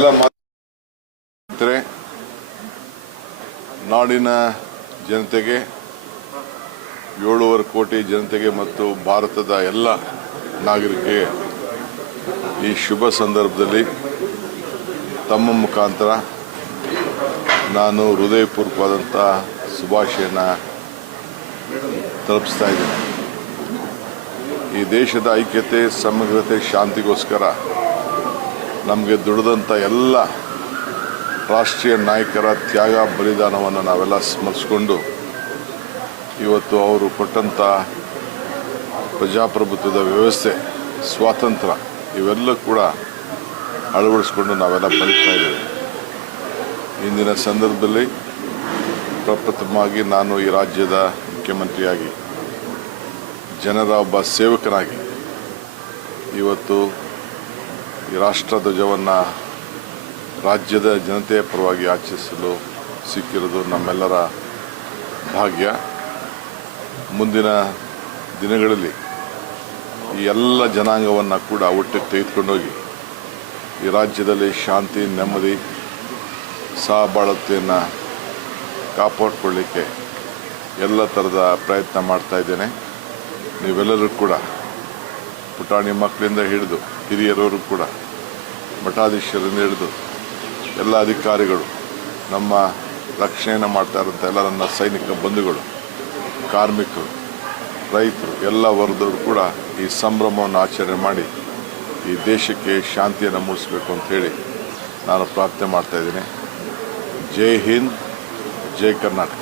ಎಲ್ಲ ಮಾತರೆ ನಾಡಿನ ಜನತೆಗೆ 7.5 ಕೋಟಿ ಜನತೆಗೆ ಮತ್ತು ಭಾರತದ ಎಲ್ಲ ನಾಗರಿಕರಿಗೆ ಈ ಶುಭ ಸಂದರ್ಭದಲ್ಲಿ ತಮ್ಮ ಮುಖಾಂತರ ನಾನು ಹೃದಯಪೂರ್ವಕವಾದಂಥ ಶುಭಾಶಯನ ತಲುಪಿಸ್ತಾ ಇದ್ದೇನೆ. ಈ ದೇಶದ ಐಕ್ಯತೆ, ಸಮಗ್ರತೆ, ಶಾಂತಿಗೋಸ್ಕರ ನಮಗೆ ದುಡಿದಂಥ ಎಲ್ಲ ರಾಷ್ಟ್ರೀಯ ನಾಯಕರ ತ್ಯಾಗ ಬಲಿದಾನವನ್ನು ನಾವೆಲ್ಲ ಸ್ಮರಿಸಿಕೊಂಡು ಇವತ್ತು ಅವರು ಕೊಟ್ಟಂಥ ಪ್ರಜಾಪ್ರಭುತ್ವದ ವ್ಯವಸ್ಥೆ, ಸ್ವಾತಂತ್ರ್ಯ ಇವೆಲ್ಲ ಕೂಡ ಅಳವಡಿಸ್ಕೊಂಡು ನಾವೆಲ್ಲ ಬದುಕ್ತಾ ಇದ್ದೇವೆ. ಇಂದಿನ ಸಂದರ್ಭದಲ್ಲಿ ಪ್ರಪ್ರಥಮವಾಗಿ ನಾನು ಈ ರಾಜ್ಯದ ಮುಖ್ಯಮಂತ್ರಿಯಾಗಿ, ಜನರ ಒಬ್ಬ ಸೇವಕನಾಗಿ ಇವತ್ತು ಈ ರಾಷ್ಟ್ರಧ್ವಜವನ್ನು ರಾಜ್ಯದ ಜನತೆಯ ಪರವಾಗಿ ಆಚರಿಸಲು ಸಿಕ್ಕಿರೋದು ನಮ್ಮೆಲ್ಲರ ಭಾಗ್ಯ. ಮುಂದಿನ ದಿನಗಳಲ್ಲಿ ಈ ಎಲ್ಲ ಜನಾಂಗವನ್ನು ಕೂಡ ಒಟ್ಟಿಗೆ ತೆಗೆದುಕೊಂಡೋಗಿ ಈ ರಾಜ್ಯದಲ್ಲಿ ಶಾಂತಿ, ನೆಮ್ಮದಿ, ಸಹಬಾಳ್ವೆಯನ್ನು ಕಾಪಾಡಿಕೊಳ್ಳಿಕ್ಕೆ ಎಲ್ಲ ಥರದ ಪ್ರಯತ್ನ ಮಾಡ್ತಾ ಇದ್ದೇನೆ. ನೀವೆಲ್ಲರೂ ಕೂಡ ಪುಟಾಣಿ ಮಕ್ಕಳಿಂದ ಹಿಡಿದು ಹಿರಿಯರವರು ಕೂಡ, ಮಠಾಧೀಶರಿಂದ ಹಿಡಿದು ಎಲ್ಲ ಅಧಿಕಾರಿಗಳು, ನಮ್ಮ ರಕ್ಷಣೆಯನ್ನು ಮಾಡ್ತಾ ಇರೋಂಥ ಎಲ್ಲ ನನ್ನ ಸೈನಿಕ ಬಂಧುಗಳು, ಕಾರ್ಮಿಕರು, ರೈತರು, ಎಲ್ಲ ವರ್ಗದವರು ಕೂಡ ಈ ಸಂಭ್ರಮವನ್ನು ಆಚರಣೆ ಮಾಡಿ ಈ ದೇಶಕ್ಕೆ ಶಾಂತಿಯನ್ನು ಮೂಡಿಸಬೇಕು ಅಂಥೇಳಿ ನಾನು ಪ್ರಾರ್ಥನೆ ಮಾಡ್ತಾಯಿದ್ದೀನಿ. ಜೈ ಹಿಂದ್, ಜೈ ಕರ್ನಾಟಕ.